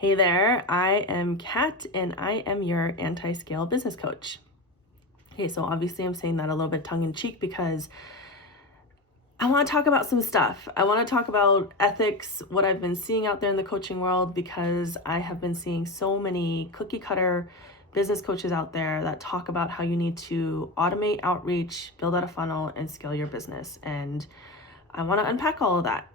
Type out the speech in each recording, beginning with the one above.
Hey there, I am Kat and I am your anti-scale business coach. Okay, so obviously I'm saying that a little bit tongue-in-cheek because I want to talk about some stuff. I want to talk about ethics, what I've been seeing out there in the coaching world, because I have been seeing so many cookie cutter business coaches out there that talk about how you need to automate outreach, build out a funnel, and scale your business. And I want to unpack all of that.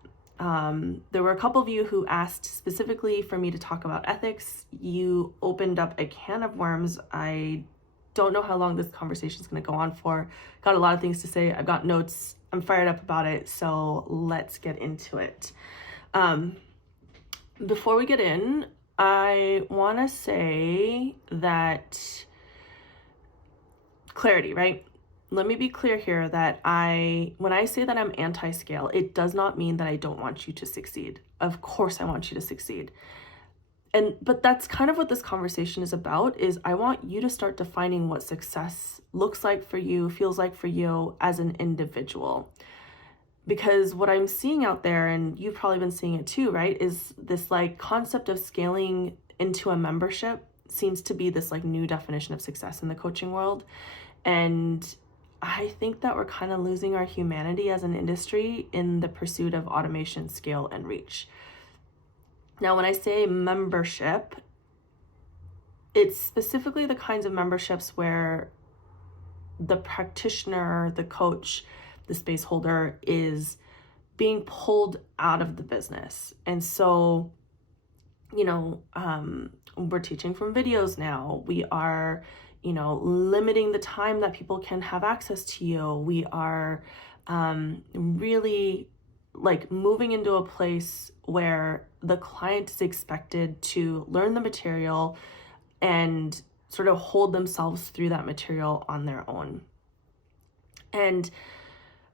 There were a couple of you who asked specifically for me to talk about ethics. You opened up a can of worms. I don't know how long this conversation is going to go on for. Got a lot of things to say. I've got notes. I'm fired up about it. So let's get into it. Before we get in, I want to say that clarity, right? Let me be clear here that when I say that I'm anti-scale, it does not mean that I don't want you to succeed. Of course I want you to succeed. But that's kind of what this conversation is about, is I want you to start defining what success looks like for you, feels like for you as an individual. Because what I'm seeing out there, and you've probably been seeing it too, right, is this like concept of scaling into a membership seems to be this like new definition of success in the coaching world. And I think that we're kind of losing our humanity as an industry in the pursuit of automation, scale, and reach. Now, when I say membership, it's specifically the kinds of memberships where the practitioner, the coach, the space holder is being pulled out of the business. And so, we're teaching from videos now. We are limiting the time that people can have access to you. We are really like moving into a place where the client is expected to learn the material and sort of hold themselves through that material on their own. And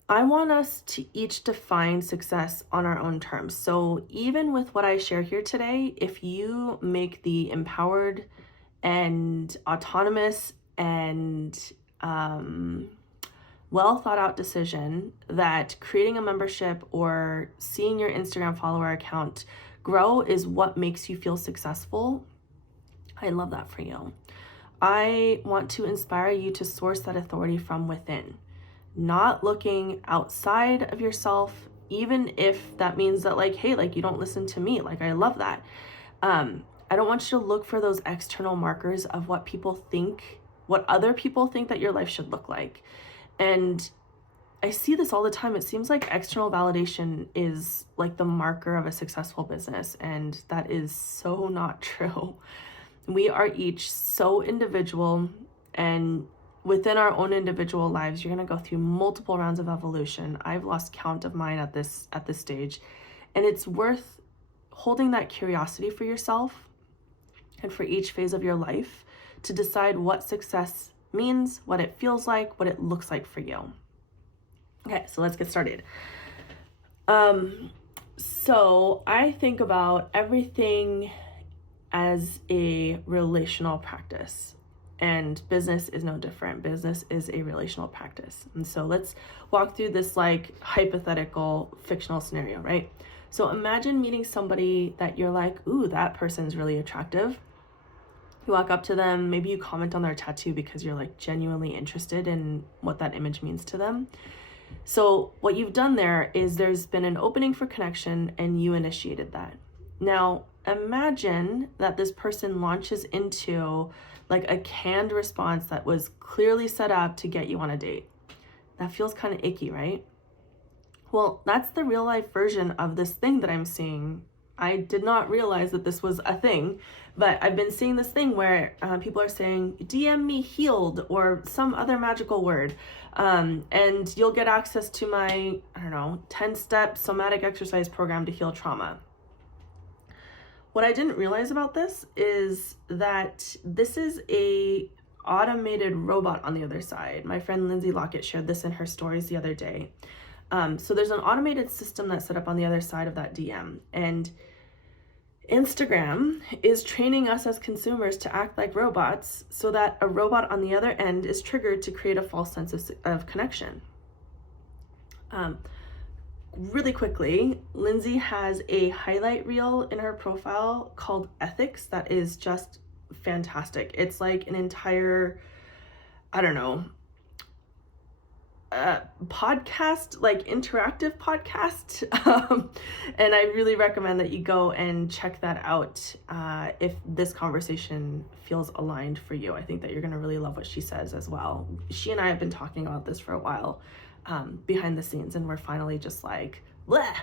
I want us to each define success on our own terms. So even with what I share here today, if you make the empowered and autonomous and well thought out decision that creating a membership or seeing your Instagram follower account grow is what makes you feel successful, I love that for you. I want to inspire you to source that authority from within, not looking outside of yourself, even if that means that hey, you don't listen to me. I love that. I don't want you to look for those external markers of what other people think that your life should look like. And I see this all the time. It seems like external validation is like the marker of a successful business, and that is so not true. We are each so individual, and within our own individual lives, you're going to go through multiple rounds of evolution. I've lost count of mine at this stage, and it's worth holding that curiosity for yourself and for each phase of your life to decide what success means, what it feels like, what it looks like for you. Okay, so let's get started. So I think about everything as a relational practice, and business is no different. Business is a relational practice. And so let's walk through this hypothetical fictional scenario, right? So imagine meeting somebody that you're like, ooh, that person's really attractive. You walk up to them, maybe you comment on their tattoo because you're genuinely interested in what that image means to them. So what you've done there is there's been an opening for connection and you initiated that. Now imagine that this person launches into a canned response that was clearly set up to get you on a date. That feels kind of icky, right? Well, that's the real life version of this thing that I'm seeing. I did not realize that this was a thing, but I've been seeing this thing where people are saying, DM me healed or some other magical word, and you'll get access to my, 10-step somatic exercise program to heal trauma. What I didn't realize about this is that this is a automated robot on the other side. My friend Lindsay Lockett shared this in her stories the other day. So there's an automated system that's set up on the other side of that DM, and Instagram is training us as consumers to act like robots so that a robot on the other end is triggered to create a false sense of connection. really quickly, Lindsay has a highlight reel in her profile called Ethics that is just fantastic. It's like an entire, I don't know, podcast, like interactive podcast. And I really recommend that you go and check that out if this conversation feels aligned for you. I think that you're going to really love what she says as well. She and I have been talking about this for a while behind the scenes, and we're finally just like, bleh,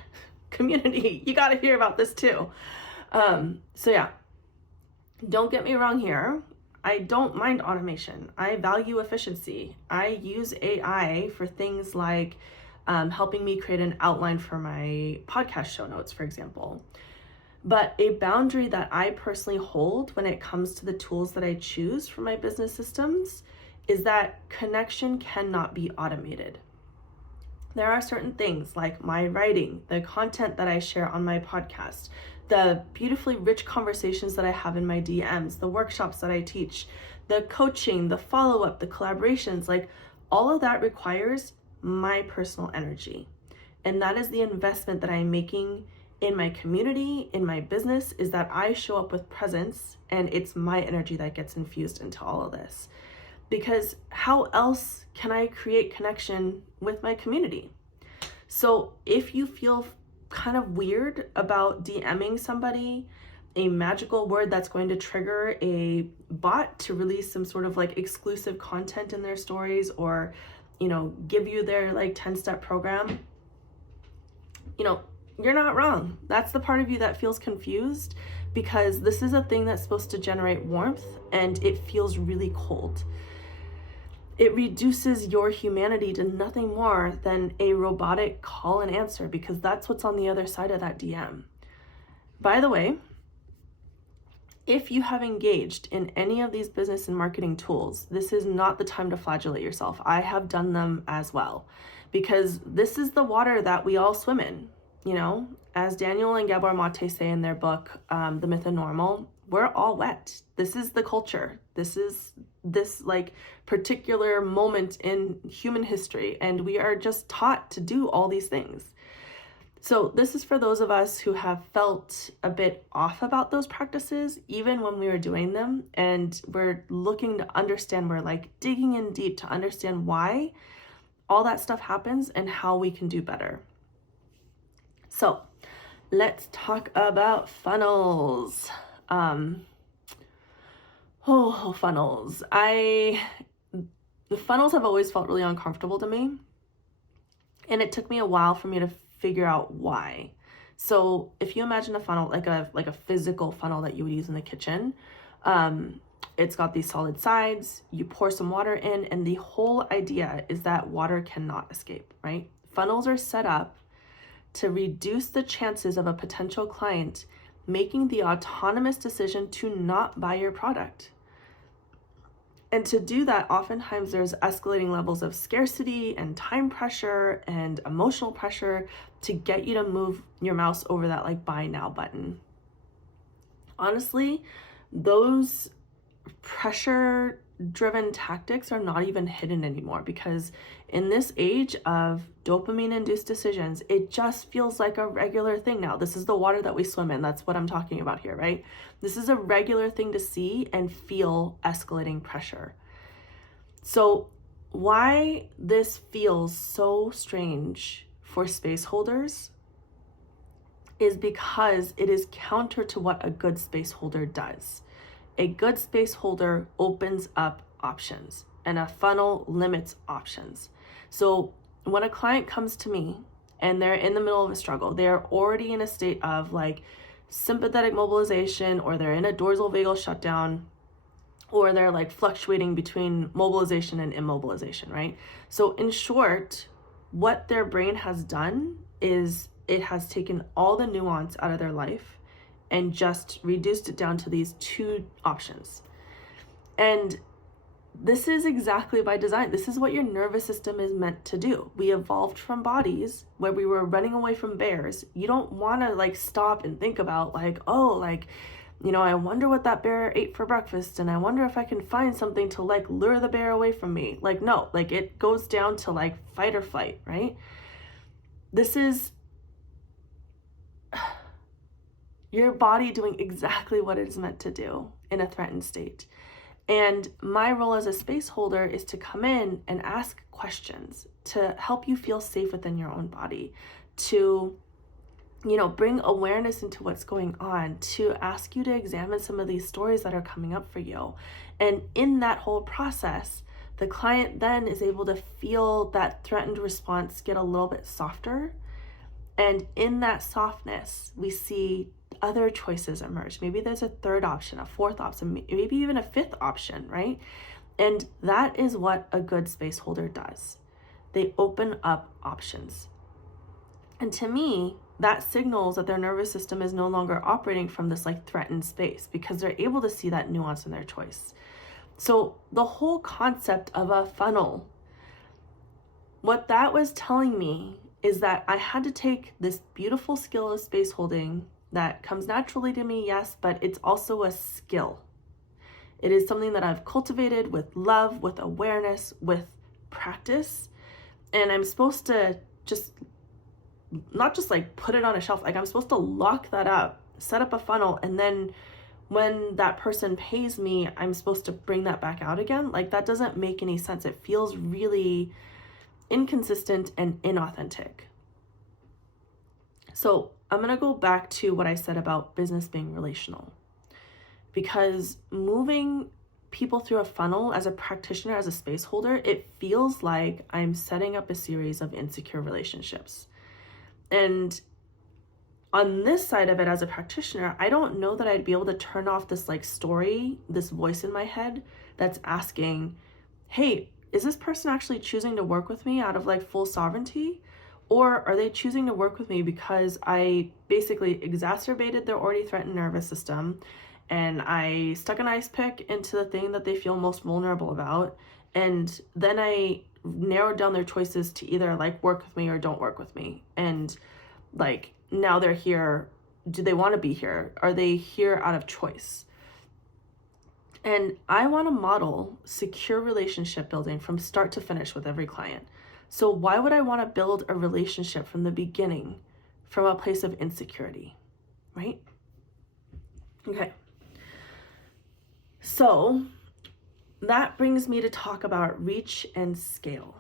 community, you got to hear about this too. So yeah, don't get me wrong here. I don't mind automation. I value efficiency. I use AI for things like helping me create an outline for my podcast show notes, for example. But a boundary that I personally hold when it comes to the tools that I choose for my business systems is that connection cannot be automated. There are certain things like my writing, the content that I share on my podcast, the beautifully rich conversations that I have in my DMs, the workshops that I teach, the coaching, the follow-up, the collaborations, like all of that requires my personal energy. And that is the investment that I'm making in my community, in my business, is that I show up with presence, and it's my energy that gets infused into all of this. Because how else can I create connection with my community? So if you feel kind of weird about DMing somebody a magical word that's going to trigger a bot to release some sort of like exclusive content in their stories, or, you know, give you their like 10-step program, you know, you're not wrong. That's the part of you that feels confused, because this is a thing that's supposed to generate warmth and it feels really cold. It reduces your humanity to nothing more than a robotic call and answer, because that's what's on the other side of that DM. By the way, if you have engaged in any of these business and marketing tools, this is not the time to flagellate yourself. I have done them as well, because this is the water that we all swim in. You know, as Daniel and Gabor Mate say in their book, The Myth of Normal, we're all wet. This is the culture. This is this like particular moment in human history, and we are just taught to do all these things. So this is for those of us who have felt a bit off about those practices, even when we were doing them, and we're looking to understand, we're like digging in deep to understand why all that stuff happens and how we can do better. So let's talk about funnels. Funnels. The funnels have always felt really uncomfortable to me, and it took me a while for me to figure out why. So if you imagine a funnel, like a physical funnel that you would use in the kitchen, it's got these solid sides, you pour some water in, and the whole idea is that water cannot escape, right? Funnels are set up to reduce the chances of a potential client making the autonomous decision to not buy your product. And to do that, oftentimes there's escalating levels of scarcity and time pressure and emotional pressure to get you to move your mouse over that like buy now button. Honestly, those pressure driven tactics are not even hidden anymore, because in this age of dopamine induced decisions, it just feels like a regular thing now. This is the water that we swim in. That's what I'm talking about here, right? This is a regular thing to see and feel escalating pressure. So why this feels so strange for space holders is because it is counter to what a good space holder does. A good space holder opens up options, and a funnel limits options. So when a client comes to me and they're in the middle of a struggle, they're already in a state of like sympathetic mobilization, or they're in a dorsal vagal shutdown, or they're like fluctuating between mobilization and immobilization, right? So in short, what their brain has done is it has taken all the nuance out of their life and just reduced it down to these two options. And this is exactly by design. This is what your nervous system is meant to do. We evolved from bodies where we were running away from bears. You don't want to like stop and think about like, oh, like, you know, I wonder what that bear ate for breakfast, and I wonder if I can find something to like lure the bear away from me. Like, no, like it goes down to like fight or flight, right? This is your body doing exactly what it is meant to do in a threatened state. And my role as a space holder is to come in and ask questions to help you feel safe within your own body, to bring awareness into what's going on, to ask you to examine some of these stories that are coming up for you. And in that whole process, the client then is able to feel that threatened response get a little bit softer. And in that softness, we see other choices emerge. Maybe there's a third option, a fourth option, maybe even a fifth option, right? And that is what a good space holder does. They open up options. And to me, that signals that their nervous system is no longer operating from this like threatened space, because they're able to see that nuance in their choice. So the whole concept of a funnel, what that was telling me is that I had to take this beautiful skill of space holding that comes naturally to me, yes, but it's also a skill. It is something that I've cultivated with love, with awareness, with practice. And I'm supposed to not just like put it on a shelf, like I'm supposed to lock that up, set up a funnel, and then when that person pays me, I'm supposed to bring that back out again. Like that doesn't make any sense. It feels really inconsistent and inauthentic. So I'm going to go back to what I said about business being relational, because moving people through a funnel as a practitioner, as a space holder, it feels like I'm setting up a series of insecure relationships. And on this side of it, as a practitioner, I don't know that I'd be able to turn off this like story, this voice in my head that's asking, hey, is this person actually choosing to work with me out of like full sovereignty? Or are they choosing to work with me because I basically exacerbated their already threatened nervous system, and I stuck an ice pick into the thing that they feel most vulnerable about, and then I narrowed down their choices to either like work with me or don't work with me. And like now they're here. Do they want to be here? Are they here out of choice? And I want to model secure relationship building from start to finish with every client. So why would I want to build a relationship from the beginning from a place of insecurity, right? Okay. So that brings me to talk about reach and scale.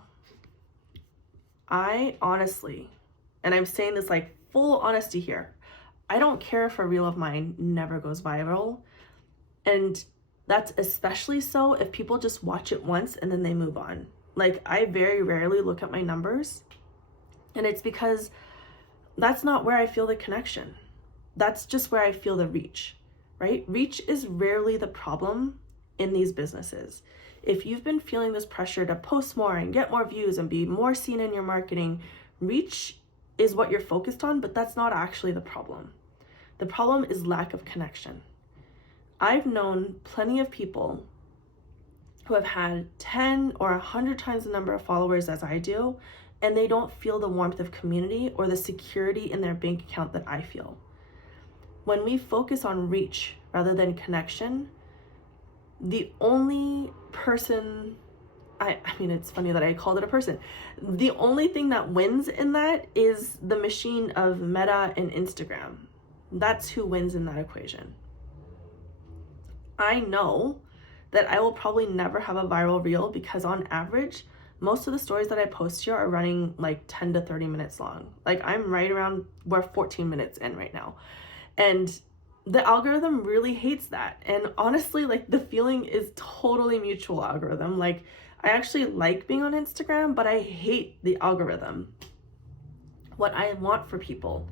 I honestly, and I'm saying this like full honesty here, I don't care if a reel of mine never goes viral. And that's especially so if people just watch it once and then they move on. Like I very rarely look at my numbers, and it's because that's not where I feel the connection. That's just where I feel the reach, right? Reach is rarely the problem in these businesses. If you've been feeling this pressure to post more and get more views and be more seen in your marketing, reach is what you're focused on, but that's not actually the problem. The problem is lack of connection. I've known plenty of people who have had 10 or 100 times the number of followers as I do, and they don't feel the warmth of community or the security in their bank account that I feel. When we focus on reach rather than connection, the only person, I mean, it's funny that I called it a person. The only thing that wins in that is the machine of Meta and Instagram. That's who wins in that equation. I know that I will probably never have a viral reel because on average, most of the stories that I post here are running like 10 to 30 minutes long. Like I'm right around, we're 14 minutes in right now. And the algorithm really hates that. And honestly, like the feeling is totally mutual algorithm. Like I actually like being on Instagram, but I hate the algorithm. What I want for people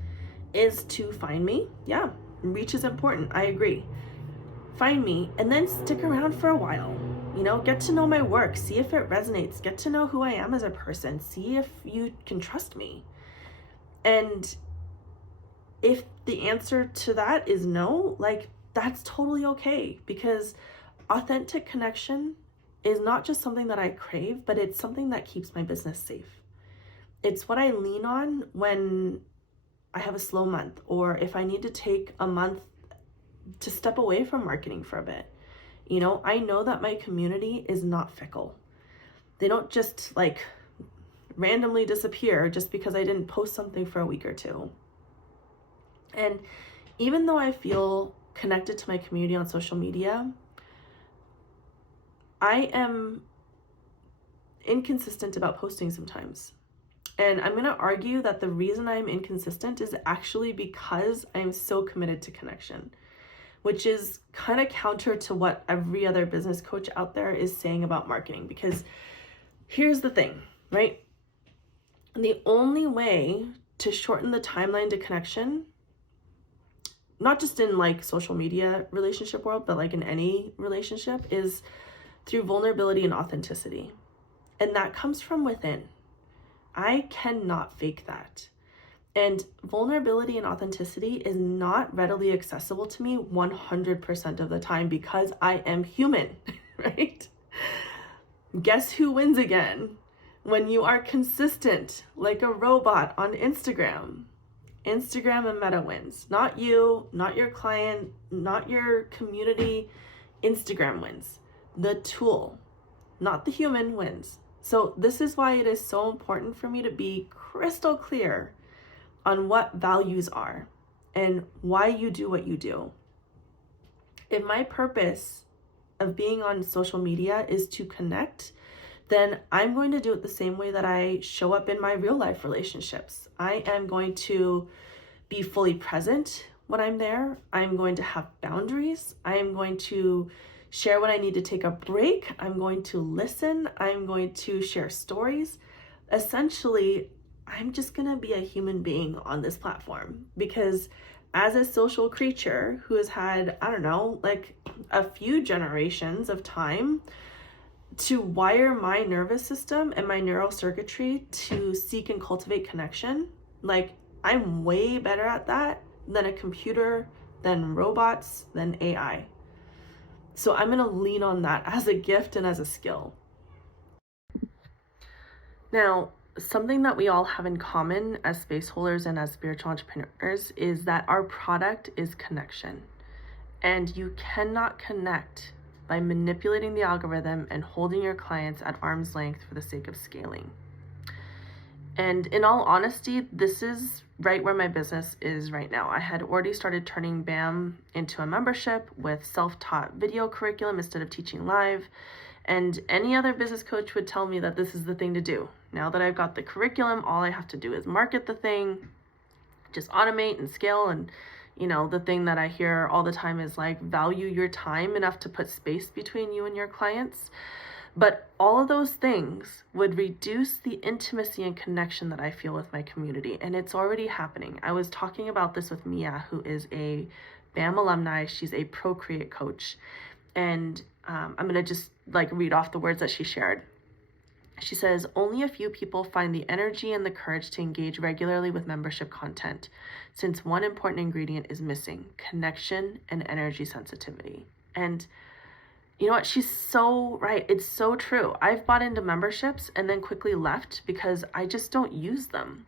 is to find me. Yeah, reach is important. I agree. Find me and then stick around for a while. Get to know my work, see if it resonates, get to know who I am as a person, see if you can trust me. And if the answer to that is no, like that's totally okay, because authentic connection is not just something that I crave, but it's something that keeps my business safe. It's what I lean on when I have a slow month, or if I need to take a month to step away from marketing for a bit. I know that my community is not fickle. They don't just like randomly disappear just because I didn't post something for a week or two. And Even though I feel connected to my community on social media, I am inconsistent about posting sometimes. And I'm going to argue that the reason I'm inconsistent is actually because I'm so committed to connection, which is kind of counter to what every other business coach out there is saying about marketing. Because here's the thing, right? The only way to shorten the timeline to connection, not just in like social media relationship world, but like in any relationship, is through vulnerability and authenticity. And that comes from within. I cannot fake that. And vulnerability and authenticity is not readily accessible to me 100% of the time because I am human, right? Guess who wins again? When you are consistent like a robot on Instagram. Instagram and Meta wins. Not you, not your client, not your community. Instagram wins. The tool, not the human, wins. So this is why it is so important for me to be crystal clear on what values are and why you do what you do. If my purpose of being on social media is to connect, then I'm going to do it the same way that I show up in my real life relationships. I am going to be fully present when I'm there. I'm going to have boundaries. I am going to share when I need to take a break. I'm going to listen. I'm going to share stories. Essentially, I'm just going to be a human being on this platform because as a social creature who has had, I don't know, like a few generations of time to wire my nervous system and my neural circuitry to seek and cultivate connection, like I'm way better at that than a computer, than robots, than AI. So I'm going to lean on that as a gift and as a skill. Now, something that we all have in common as space holders and as spiritual entrepreneurs is that our product is connection. And you cannot connect by manipulating the algorithm and holding your clients at arm's length for the sake of scaling. And in all honesty, this is right where my business is right now. I had already started turning BAM into a membership with self-taught video curriculum instead of teaching live. And any other business coach would tell me that this is the thing to do. Now that I've got the curriculum, all I have to do is market the thing, just automate and scale. And you know, the thing that I hear all the time is like, value your time enough to put space between you and your clients. But all of those things would reduce the intimacy and connection that I feel with my community. And it's already happening. I was talking about this with Mia, who is a BAM alumni. She's a Procreate coach. And I'm going to just like read off the words that she shared. She says, only a few people find the energy and the courage to engage regularly with membership content, since one important ingredient is missing: connection and energy sensitivity. And you know what? She's so right. It's so true. I've bought into memberships and then quickly left because I just don't use them.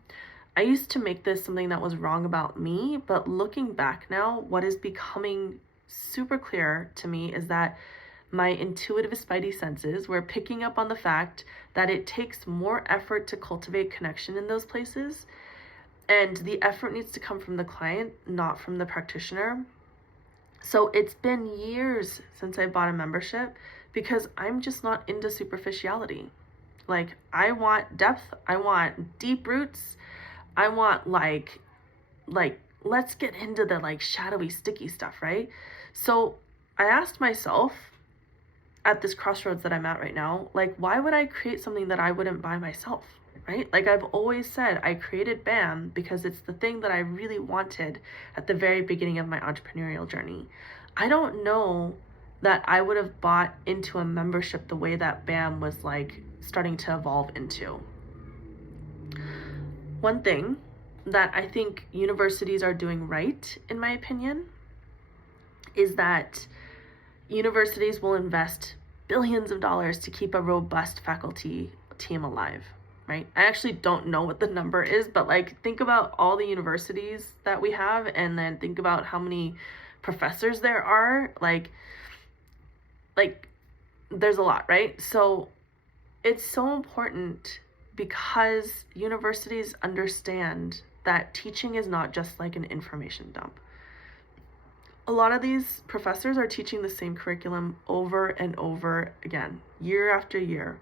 I used to make this something that was wrong about me, but looking back now, what is becoming super clear to me is that my intuitive spidey senses were picking up on the fact that it takes more effort to cultivate connection in those places, and the effort needs to come from the client, not from the practitioner. So it's been years since I bought a membership because I'm just not into superficiality. Like, I want depth, I want deep roots, I want like let's get into the like shadowy, sticky stuff, right? So I asked myself at this crossroads that I'm at right now, like, why would I create something that I wouldn't buy myself, right? Like I've always said, I created BAM because it's the thing that I really wanted at the very beginning of my entrepreneurial journey. I don't know that I would have bought into a membership the way that BAM was like starting to evolve into. One thing that I think universities are doing right, in my opinion, is that universities will invest billions of dollars to keep a robust faculty team alive, right? I actually don't know what the number is, but like think about all the universities that we have and then think about how many professors there are. Like there's a lot, right? So it's so important because universities understand that teaching is not just like an information dump. a lot of these professors are teaching the same curriculum over and over again, year after year.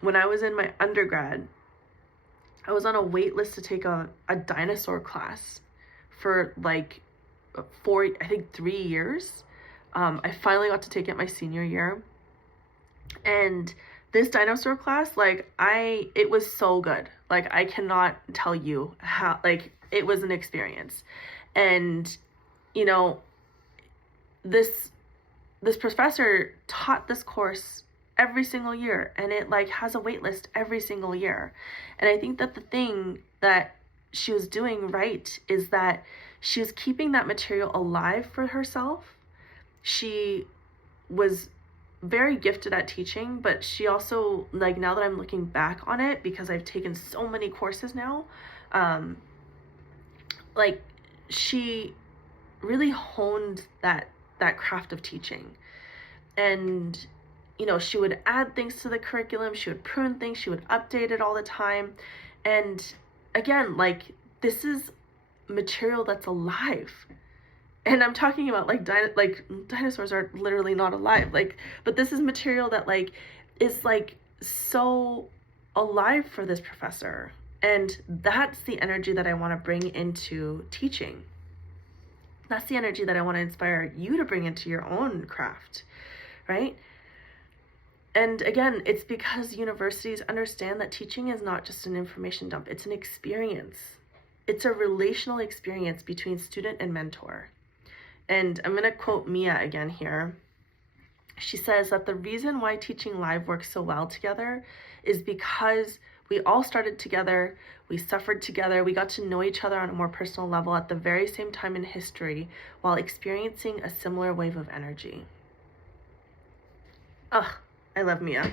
When I was in my undergrad, I was on a wait list to take a dinosaur class for like 3 years. I finally got to take it my senior year. And this dinosaur class, like, it was so good. Like, I cannot tell you how, like, it was an experience. And, you know, this professor taught this course every single year, and it like has a wait list every single year. And I think that the thing that she was doing right is that she was keeping that material alive for herself. She was very gifted at teaching, but she also, like, now that I'm looking back on it, because I've taken so many courses now, like, she really honed that craft of teaching. And, you know, she would add things to the curriculum, she would prune things, she would update it all the time. And again, like, this is material that's alive. And I'm talking about like dinosaurs are literally not alive, like, but this is material that like is like so alive for this professor. And that's the energy that I want to bring into teaching. That's the energy that I want to inspire you to bring into your own craft, right? And again, it's because universities understand that teaching is not just an information dump, it's an experience. It's a relational experience between student and mentor. And I'm going to quote Mia again here. She says that the reason why teaching live works so well together is because we all started together, we suffered together, we got to know each other on a more personal level at the very same time in history while experiencing a similar wave of energy. Ugh, I love Mia.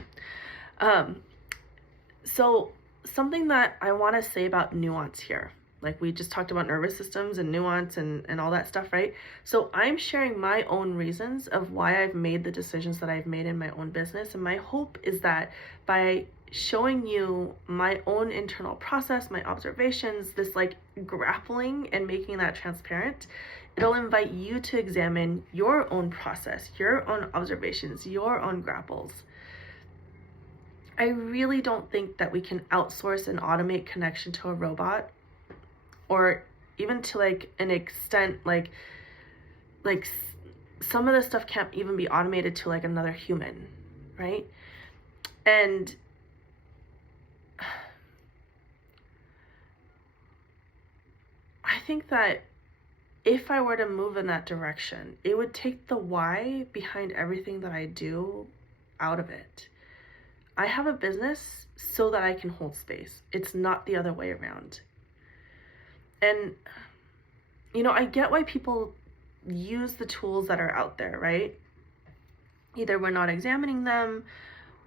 So something that I want to say about nuance here. Like, we just talked about nervous systems and nuance and all that stuff, right? So I'm sharing my own reasons of why I've made the decisions that I've made in my own business. And my hope is that by showing you my own internal process, my observations, this like grappling and making that transparent, it'll invite you to examine your own process, your own observations, your own grapples. I really don't think that we can outsource and automate connection to a robot, or even to like an extent, like some of this stuff can't even be automated to like another human, right? And I think that if I were to move in that direction, it would take the why behind everything that I do out of it. I have a business so that I can hold space. It's not the other way around. And, you know, I get why people use the tools that are out there, right? Either we're not examining them,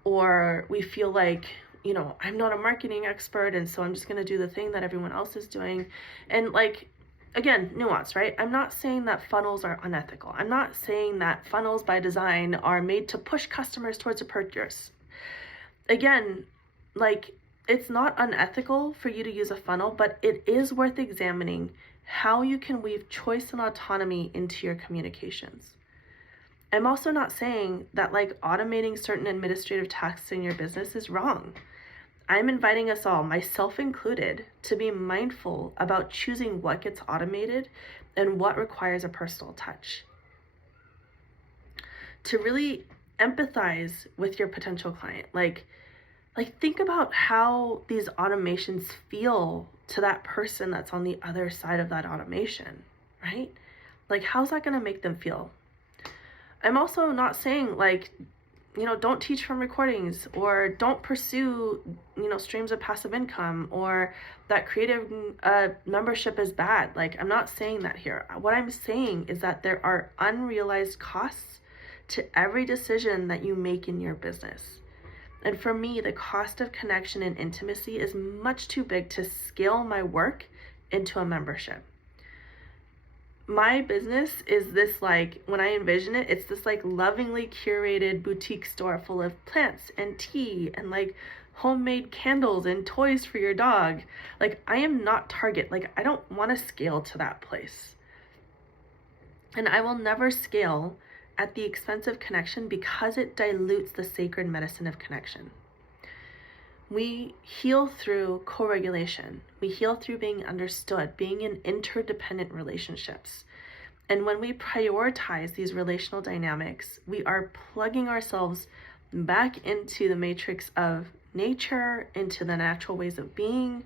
or we feel like, you know, I'm not a marketing expert, and so I'm just going to do the thing that everyone else is doing. And like, again, nuance, right? I'm not saying that funnels are unethical. I'm not saying that funnels by design are made to push customers towards a purchase. Again, like, it's not unethical for you to use a funnel, but it is worth examining how you can weave choice and autonomy into your communications. I'm also not saying that like automating certain administrative tasks in your business is wrong. I'm inviting us all, myself included, to be mindful about choosing what gets automated and what requires a personal touch. To really empathize with your potential client. Like think about how these automations feel to that person that's on the other side of that automation, right? Like, how's that going to make them feel? I'm also not saying like, you know, don't teach from recordings, or don't pursue, you know, streams of passive income, or that creative membership is bad. Like, I'm not saying that here. What I'm saying is that there are unrealized costs to every decision that you make in your business. And for me, the cost of connection and intimacy is much too big to scale my work into a membership. My business is this, like, when I envision it, it's this like lovingly curated boutique store full of plants and tea and like homemade candles and toys for your dog. Like, I am not Target. Like, I don't want to scale to that place. And I will never scale at the expense of connection because it dilutes the sacred medicine of connection. We heal through co-regulation. We heal through being understood, being in interdependent relationships. And when we prioritize these relational dynamics, we are plugging ourselves back into the matrix of nature, into the natural ways of being,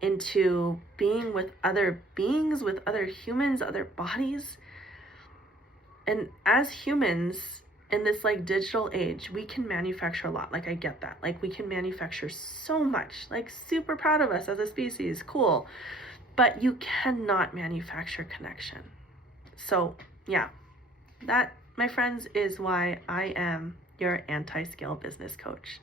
into being with other beings, with other humans, other bodies. And as humans in this like digital age, we can manufacture a lot. Like, I get that. Like, we can manufacture so much, like, super proud of us as a species, cool. But you cannot manufacture connection. So yeah, that, my friends, is why I am your anti-scale business coach.